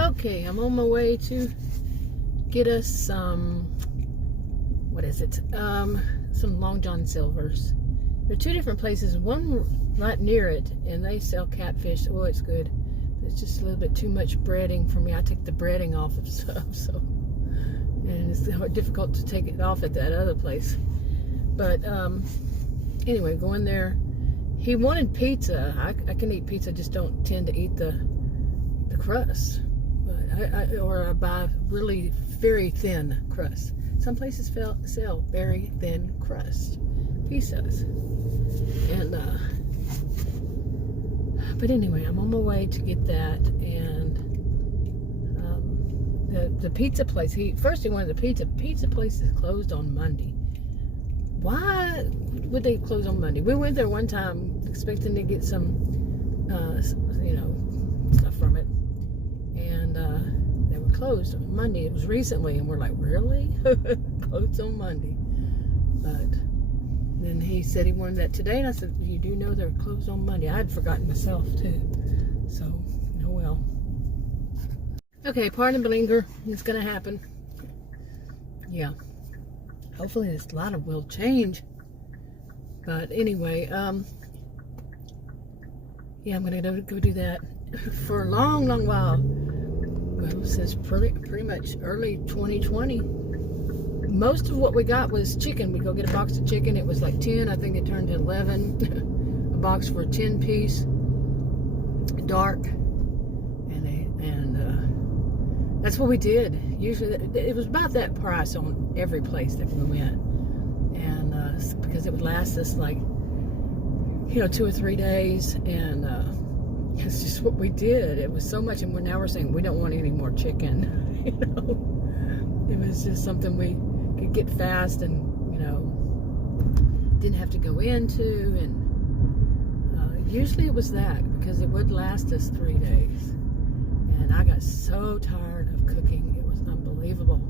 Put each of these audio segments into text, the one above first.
Okay, I'm on my way to get us some, what is it? Some Long John Silvers. There are two different places, one right near it, and they sell catfish. Oh, it's good. It's just a little bit too much breading for me. I take the breading off of stuff, so, and it's difficult to take it off at that other place. But anyway, going there. He wanted pizza. I can eat pizza, just don't tend to eat the crust. But I buy really very thin crust. Some places sell very thin crust pizzas. And but anyway, I'm on my way to get that. And the pizza place. First he wanted the pizza. Pizza place is closed on Monday. Why would they close on Monday? We went there one time expecting to get some, stuff from it, and they were closed on Monday. It was recently, and we're like, really? Closed on Monday? But then he said he wanted that today, and I said, you do know they're closed on Monday. I had forgotten myself too. So, oh well. Okay, pardon the blinker. It's gonna happen. Yeah. Hopefully this light will change. But anyway, yeah, I'm gonna go do that for a long, long while. Well, since pretty much early 2020. Most of what we got was chicken. We'd go get a box of chicken. It was like 10. I think it turned to 11. A box for a 10-piece, dark, and that's what we did. Usually, it was about that price on every place that we went, and because it would last us like 2 or 3 days, and it's just what we did. It was so much, and now we're saying we don't want any more chicken. It was just something we could get fast, and didn't have to go into, and usually it was that, because it would last us 3 days. And I got so tired of cooking. It was unbelievable.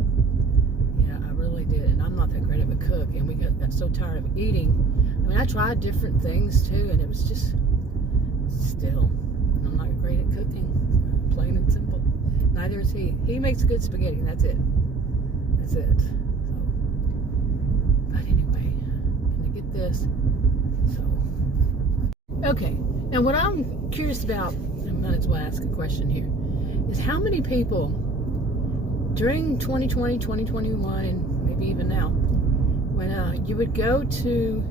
Yeah, I really did. And I'm not that great of a cook. And we got so tired of eating. I mean, I tried different things too, and it was just, still, I'm not great at cooking. Plain and simple. Neither is he. He makes good spaghetti. That's it. That's it. So, but anyway, I'm going to get this. So, okay. Now, what I'm curious about, I might as well ask a question here, is how many people during 2020, 2021, and maybe even now, when you would go to,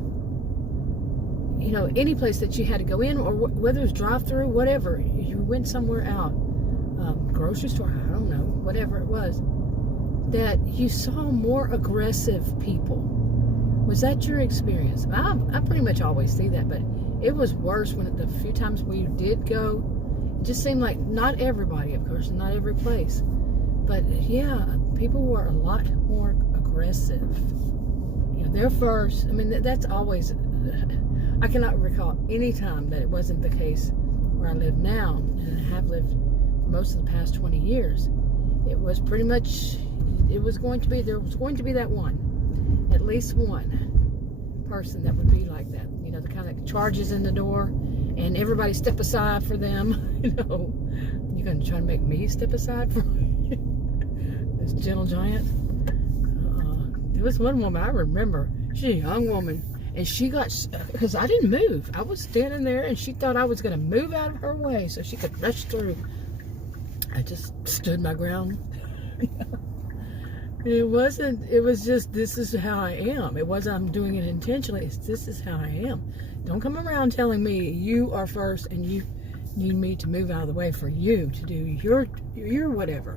any place that you had to go in, or whether it was drive-through, whatever, you went somewhere out, grocery store, I don't know, whatever it was, that you saw more aggressive people. Was that your experience? I pretty much always see that, but it was worse when the few times we did go. It just seemed like, not everybody, of course, not every place, but yeah, people were a lot more aggressive. They're first. I mean, that's always, I cannot recall any time that it wasn't the case where I live now, and I have lived for most of the past 20 years. It was pretty much, there was going to be that one, at least one person that would be like that. The kind that charges in the door, and everybody step aside for them. You're going to try to make me step aside for this gentle giant. There was one woman I remember. She's a young woman, and she got, because I didn't move. I was standing there, and she thought I was going to move out of her way so she could rush through. I just stood my ground. It was just, this is how I am. It wasn't I'm doing it intentionally. This is how I am. Don't come around telling me you are first and you need me to move out of the way for you to do your whatever.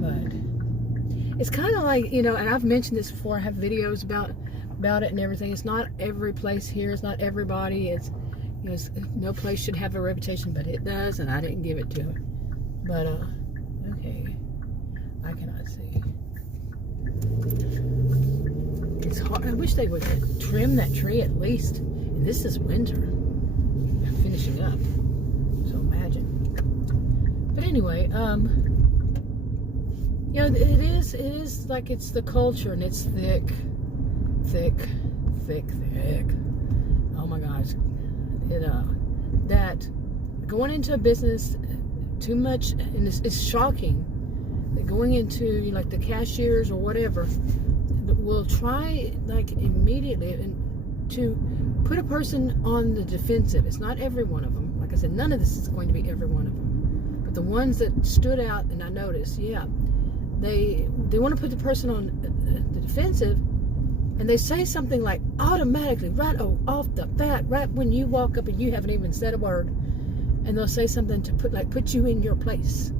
But it's kind of like, and I've mentioned this before. I have videos about it and everything. It's not every place here. It's not everybody. It's, no place should have a reputation, but it does, and I didn't give it to it. But, okay. I cannot see. It's hard. I wish they would trim that tree at least. And this is winter. They're finishing up. So imagine. But anyway, it is like it's the culture, and it's thick. Oh my gosh. That going into a business too much, and it's shocking that going into like the cashiers or whatever, will try like immediately and to put a person on the defensive. It's not every one of them. Like I said, none of this is going to be every one of them. But the ones that stood out, and I noticed, yeah, they want to put the person on the defensive, and they say something like automatically, right off the bat, right when you walk up and you haven't even said a word, and they'll say something to put you in your place.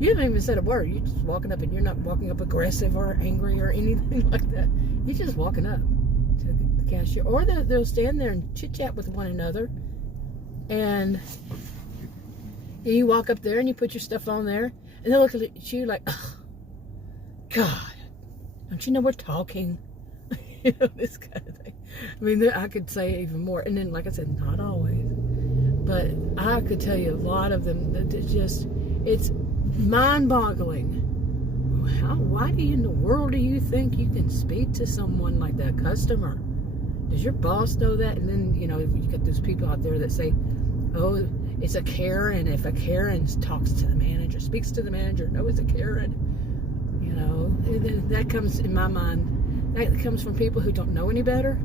You haven't even said a word. You're just walking up, and you're not walking up aggressive or angry or anything like that. You're just walking up to the cashier. Or they'll stand there and chit-chat with one another. And you walk up there and you put your stuff on there. And they'll look at you like, oh, God, don't you know we're talking? You know, this kind of thing. I mean, I could say even more. And then, like I said, not always. But I could tell you a lot of them that it's mind-boggling. Why in the world do you think you can speak to someone like that, customer? Does your boss know that? And then, you know, you get those people out there that say, oh, it's a Karen. If a Karen talks to the manager, speaks to the manager, no, it's a Karen. You know, and then that comes, in my mind, that comes from people who don't know any better,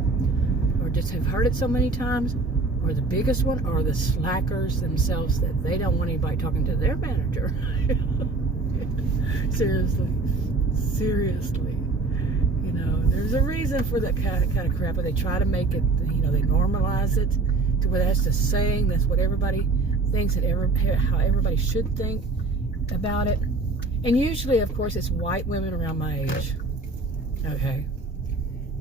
or just have heard it so many times, or the biggest one are the slackers themselves, that they don't want anybody talking to their manager. Seriously. You know, there's a reason for that kind of crap, but they try to make it, you know, they normalize it to where that's just saying, that's what everybody thinks, and how everybody should think about it. And usually, of course, it's white women around my age. Okay.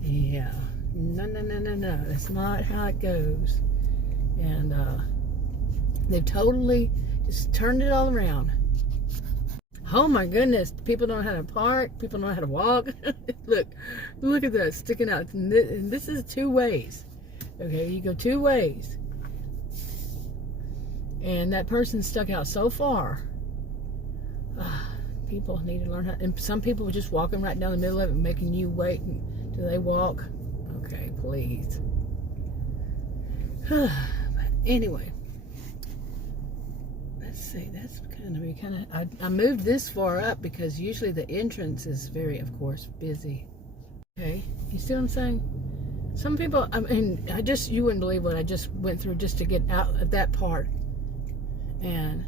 Yeah. No. That's not how it goes. And they've totally just turned it all around. Oh my goodness, people don't know how to park, people don't know how to walk. Look at that sticking out. And this is 2 ways. Okay, you go 2 ways. And that person stuck out so far. People need to learn how, and some people are just walking right down the middle of it, making you wait until they walk. Okay, please. But anyway, let's see, that's I moved this far up because usually the entrance is very, of course, busy. Okay, you see what I'm saying? Some people, I mean, you wouldn't believe what I just went through just to get out of that part. And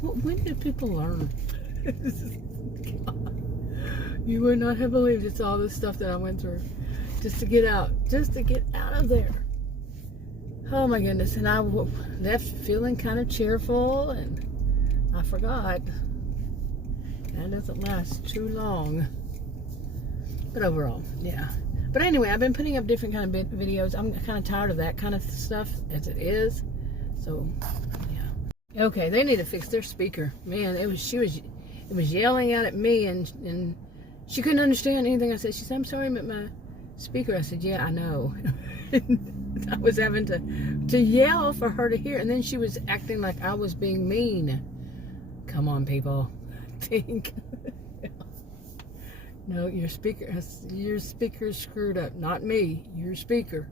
when did people learn? You would not have believed it's all this stuff that I went through just to get out of there. Oh my goodness. And I left feeling kind of cheerful, and I forgot. That doesn't last too long. But overall, yeah. But anyway, I've been putting up different kind of videos. I'm kind of tired of that kind of stuff as it is. So, yeah. Okay, they need to fix their speaker. Man, it was yelling out at me, and she couldn't understand anything I said. She said, "I'm sorry, but my speaker." I said, "Yeah, I know." I was having to yell for her to hear, and then she was acting like I was being mean. Come on, people. Think. No, your speaker's screwed up, not me. Your speaker.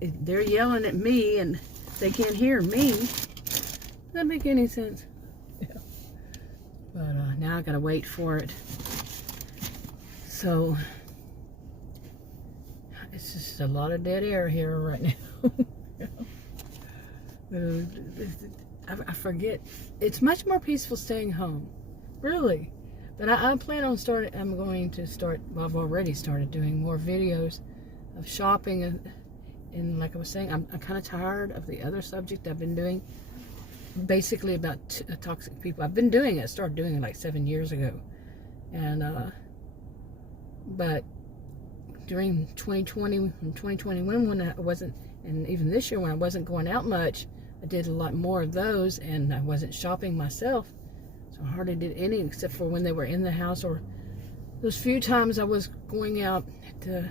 They're yelling at me, and they can't hear me. Does that make any sense? Yeah. But now I gotta wait for it. So it's just a lot of dead air here right now. I forget. It's much more peaceful staying home, really. But I plan on I'm going to start. Well, I've already started doing more videos of shopping, and like I was saying, I'm kind of tired of the other subject I've been doing, basically about toxic people. I've been doing it. Started doing it like 7 years ago, and but during 2020 and 2021, when I wasn't, and even this year when I wasn't going out much, I did a lot more of those, and I wasn't shopping myself. So I hardly did any, except for when they were in the house, or those few times I was going out and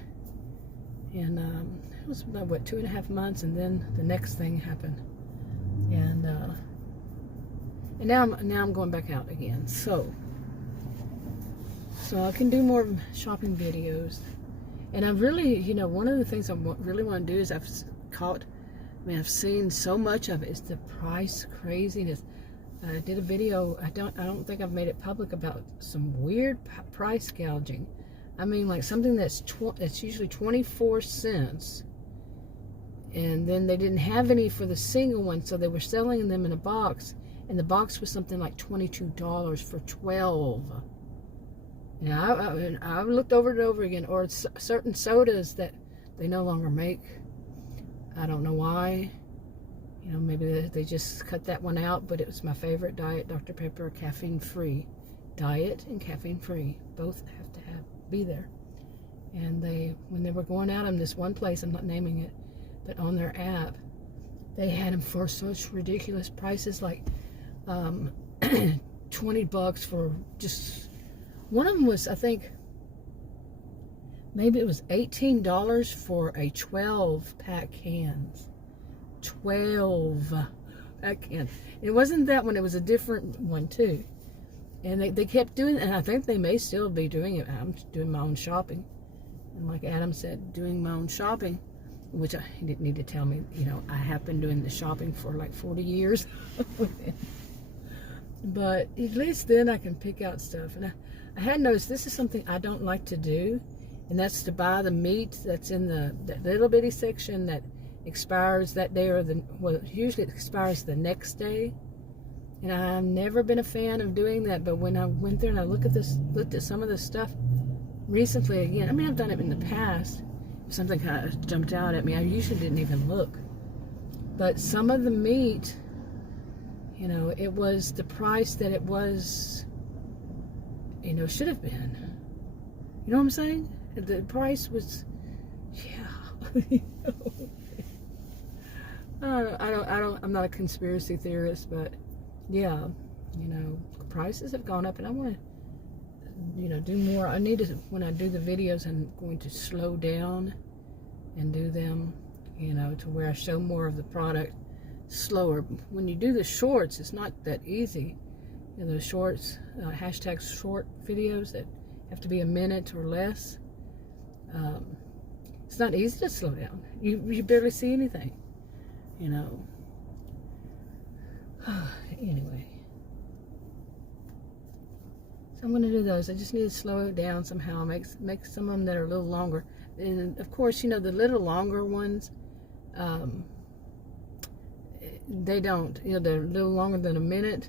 it was about, 2.5 months, and then the next thing happened. And now I'm going back out again. So I can do more shopping videos. And I really, one of the things I really want to do is I've caught I mean, I've seen so much of it. It's the price craziness. I did a video, I don't think I've made it public, about some weird price gouging. I mean, like something that's usually 24 cents. And then they didn't have any for the single one, so they were selling them in a box. And the box was something like $22 for 12. And I looked over and over again. Or certain sodas that they no longer make. I don't know why. You know, maybe they just cut that one out, but it was my favorite, Diet Dr. Pepper, caffeine-free. Diet and caffeine-free. Both have to be there. And when they were going out in this one place, I'm not naming it, but on their app, they had them for such ridiculous prices, like $20 for just, one of them was, I think, maybe it was $18 for a 12-pack cans. 12-pack cans. It wasn't that one, it was a different one too. And they kept doing it, and I think they may still be doing it. I'm doing my own shopping. And like Adam said, doing my own shopping, which he didn't need to tell me, you know, I have been doing the shopping for like 40 years. But at least then I can pick out stuff. And I had noticed this is something I don't like to do, and that's to buy the meat that's in that little bitty section that expires that day, or usually it expires the next day. And I've never been a fan of doing that, but when I went there and I looked at some of this stuff recently again, I mean, I've done it in the past. If something kind of jumped out at me, I usually didn't even look. But some of the meat, you know, it was the price that it was, you know, should have been. You know what I'm saying? The price was, yeah. You know. I'm not a conspiracy theorist, but yeah, you know, prices have gone up, and I want to, you know, do more. I need to, when I do the videos, I'm going to slow down and do them, you know, to where I show more of the product slower. When you do the shorts, it's not that easy. You know, those shorts, hashtag short videos that have to be a minute or less. It's not easy to slow down. You barely see anything, you know. Anyway, so I'm going to do those. I just need to slow it down somehow, make some of them that are a little longer. And of course, you know, the little longer ones, they don't, you know, they're a little longer than a minute.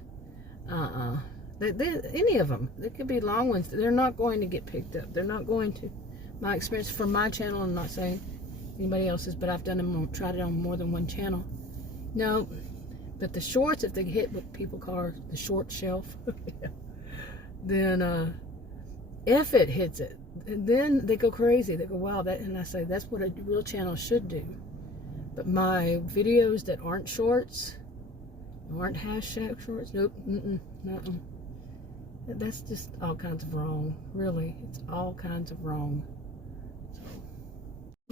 Any of them, they could be long ones, they're not going to get picked up. They're not going to. My experience from my channel, I'm not saying anybody else's, but I've done them, tried it on more than one channel. No, but the shorts, if they hit what people call the short shelf, then if it hits it, then they go crazy. They go, wow, that, and I say that's what a real channel should do. But my videos that aren't shorts, aren't hashtag shorts, nope, that's just all kinds of wrong. Really, it's all kinds of wrong. So,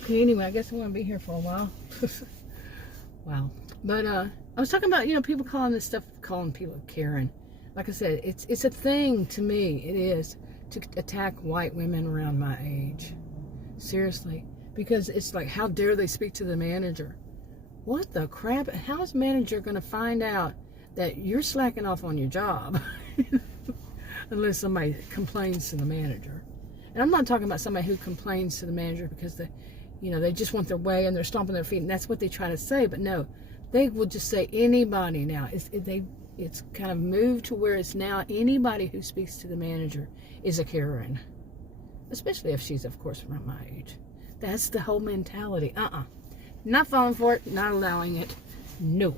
okay, anyway, I guess I'm going to be here for a while. Wow. But I was talking about, you know, people calling this stuff, calling people Karen. Like I said, it's a thing to me. It is to attack white women around my age. Seriously. Because it's like, how dare they speak to the manager? What the crap? How is the manager going to find out that you're slacking off on your job? Unless somebody complains to the manager. And I'm not talking about somebody who complains to the manager because they just want their way and they're stomping their feet, and that's what they try to say. But no, they will just say anybody now. It's kind of moved to where it's now anybody who speaks to the manager is a Karen. Especially if she's, of course, around my age. That's the whole mentality. Not falling for it, not allowing it. No,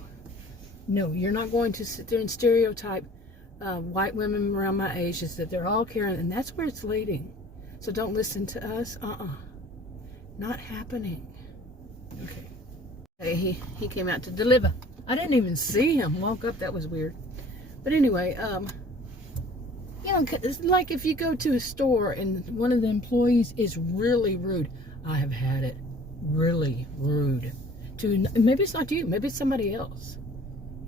you're not going to sit there and stereotype white women around my age is that they're all Karen, and that's where it's leading. So don't listen to us. Not happening. Okay, he came out to deliver. I didn't even see him walk up. That was weird. But anyway, you know, it's like if you go to a store and one of the employees is really rude. I have had it. Really rude. Maybe it's not you. Maybe it's somebody else.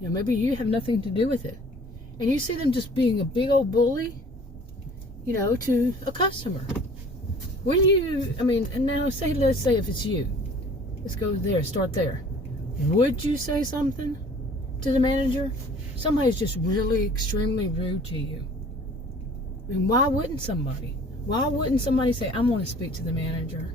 You know, maybe you have nothing to do with it. And you see them just being a big old bully, you know, to a customer. And now let's say if it's you. Let's go there, start there. Would you say something to the manager? Somebody's just really extremely rude to you. And why wouldn't somebody? Why wouldn't somebody say, I want to speak to the manager?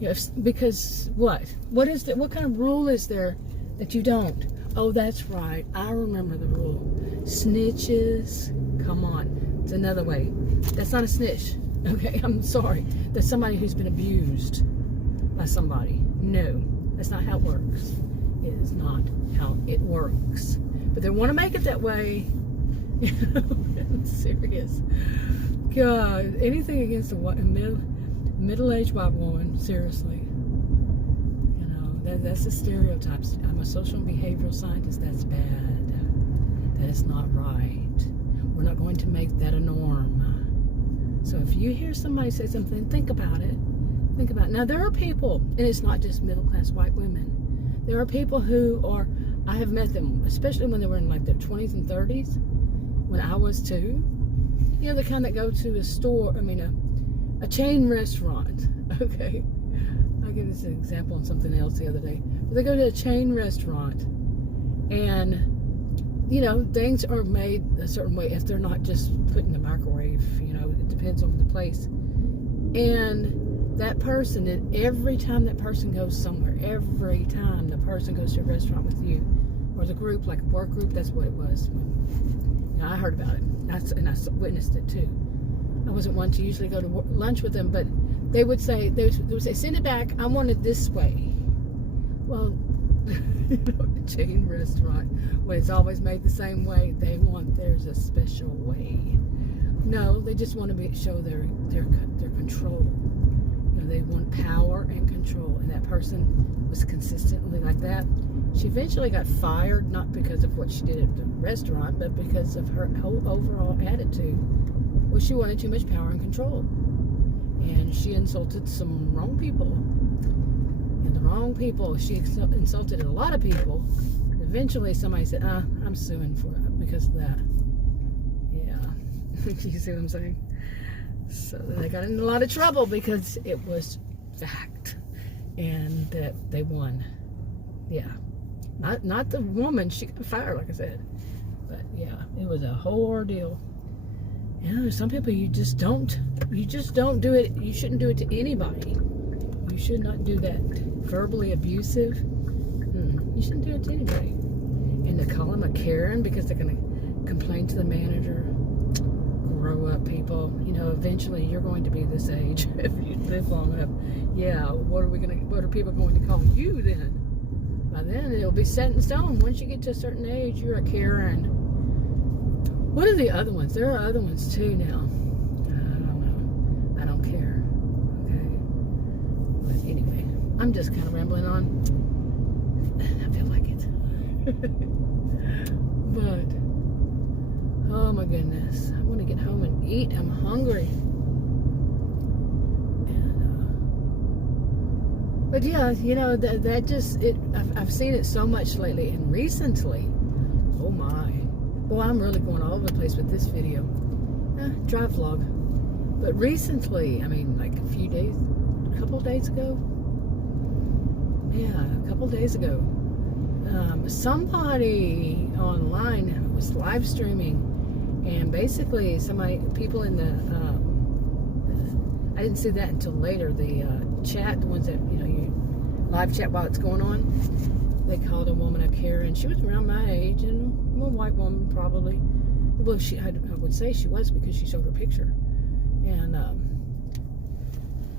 Yes, because what? What kind of rule is there that you don't? Oh, that's right. I remember the rule. Snitches. Come on. It's another way. That's not a snitch. Okay, I'm sorry. That's somebody who's been abused by somebody. No, that's not how it works. It is not how it works. But they want to make it that way. I'm serious. God, anything against a middle-aged white woman, seriously. You know, that's the stereotypes. I'm a social and behavioral scientist. That's bad. That is not right. We're not going to make that a norm. So if you hear somebody say something, think about it. Think about it. Now, there are people, and it's not just middle-class white women. There are people who are, I have met them, especially when they were in like their 20s and 30s, when I was too. You know, the kind that go to a chain restaurant. Okay. I'll give this an example on something else the other day. But they go to a chain restaurant and, you know, things are made a certain way if they're not just put in the microwave. You know, it depends on the place. And that person, and every time that person goes somewhere, every time the person goes to a restaurant with you, or the group, like a work group, that's what it was. You know, I heard about it, and I witnessed it too. I wasn't one to usually go to lunch with them, but they would say, send it back, I want it this way. Well, you know, a chain restaurant, when it's always made the same way, they want theirs a special way. No, they just want to show their control. You know, they want power and control, and that person was consistently like that. She eventually got fired, not because of what she did at the restaurant, but because of her whole overall attitude. Well, she wanted too much power and control, and she insulted some wrong people. And the wrong people, she insulted a lot of people. Eventually, somebody said, I'm suing for it because of that. Yeah. You see what I'm saying? So they got in a lot of trouble because it was fact, and that they won. Yeah. Not the woman, she got fired, like I said. But yeah, it was a whole ordeal. You know, some people you just don't do it. You shouldn't do it to anybody. You should not do that. Verbally abusive. You shouldn't do it to anybody. And to call them a Karen because they're going to complain to the manager. Grow up, people. You know, eventually you're going to be this age if you live long enough. Yeah, what are people going to call you then? By then it'll be set in stone. Once you get to a certain age, you're a Karen. What are the other ones? There are other ones too now. I don't know. I don't care. Okay. But anyway, I'm just kind of rambling on. I feel like it. But, oh my goodness. I want to get home and eat. I'm hungry. But yeah, you know, that just, I've seen it so much lately, and recently, oh my. Boy, I'm really going all over the place with this video. Drive vlog. But recently, I mean, like a couple days ago. Yeah, a couple days ago. Somebody online was live streaming, and basically people in the, I didn't see that until later, the chat, the ones that, you know, you live chat while it's going on, they called a woman a Karen. She was around my age, and a white woman probably. Well, I would say she was, because she showed her picture. And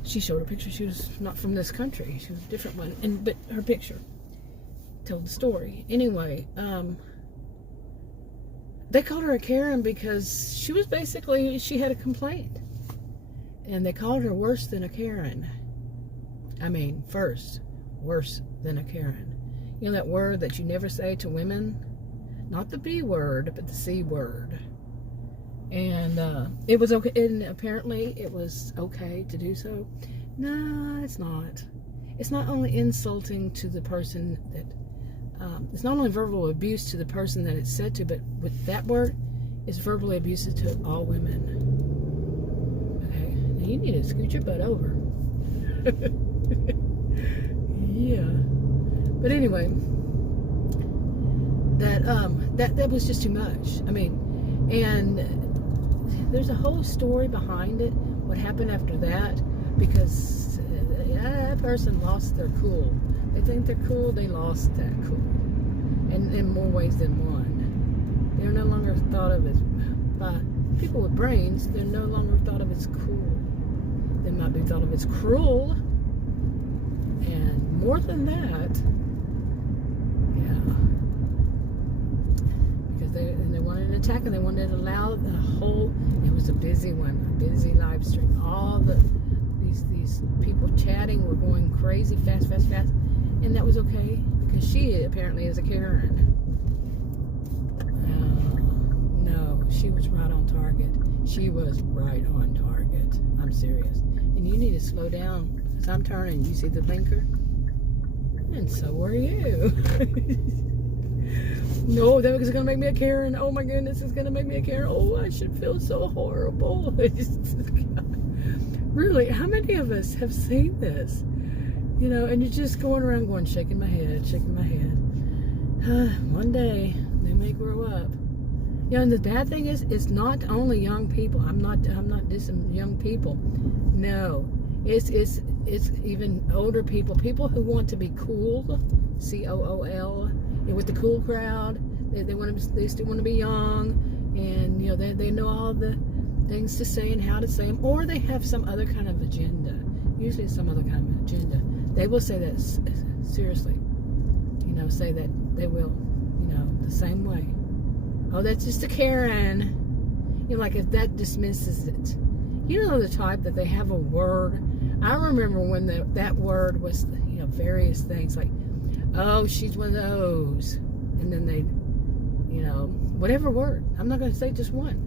she showed her picture. She was not from this country. She was a different one. But her picture told the story. Anyway, they called her a Karen because she was basically, she had a complaint. And they called her worse than a Karen. I mean, first, worse than a Karen. You know that word that you never say to women? Not the B word, but the C word. And it was okay, and apparently it was okay to do so. No, it's not. It's not only insulting to the person that, it's not only verbal abuse to the person that it's said to, but with that word, it's verbally abusive to all women. Okay, now you need to scoot your butt over. Yeah. But anyway, that was just too much. I mean, and there's a whole story behind it. What happened after that? Because that person lost their cool. They think they're cool. They lost that cool, and in more ways than one. They're no longer thought of as, by people with brains, they're no longer thought of as cool. They might be thought of as cruel, and more than that, because they wanted an attack, and they wanted to allow the whole. It was a busy one, a busy live stream. All these people chatting were going crazy, fast, and that was okay because she apparently is a Karen. No, she was right on target. She was right on target. I'm serious. And you need to slow down. As I'm turning, you see the blinker? And so are you. No, that was going to make me a Karen. Oh my goodness, it's going to make me a Karen. Oh, I should feel so horrible. Really, how many of us have seen this? You know, and you're just going around going, shaking my head. One day, they may grow up. You know, and the bad thing is, it's not only young people. I'm not dissing young people. No, it's even older people. People who want to be cool, COOL, with the cool crowd. They still want to be young, and you know they know all the things to say and how to say them, or they have some other kind of agenda. Usually, some other kind of agenda. They will say that seriously. You know, say that they will. You know, the same way. Oh, that's just a Karen. You know, like if that dismisses it. You know the type that they have a word. I remember when that word was, you know, various things like, oh, she's one of those. And then they, you know, whatever word. I'm not going to say just one.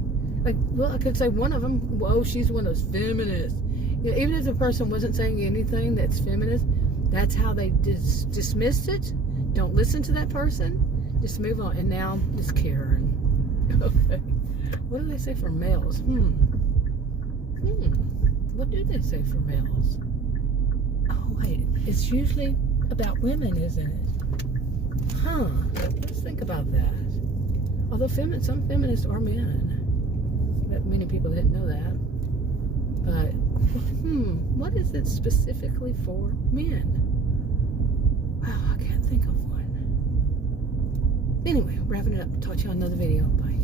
Like, well, I could say one of them. Whoa, she's one of those feminists. You know, even if the person wasn't saying anything that's feminist, that's how they dismissed it. Don't listen to that person. Just move on. And now it's Karen. Okay. What do they say for males? What do they say for males? Oh, wait. It's usually about women, isn't it? Huh. Let's think about that. Although some feminists are men. But many people didn't know that. But, what is it specifically for men? Wow, I can't think of one. Anyway, wrapping it up. Talk to you on another video. Bye.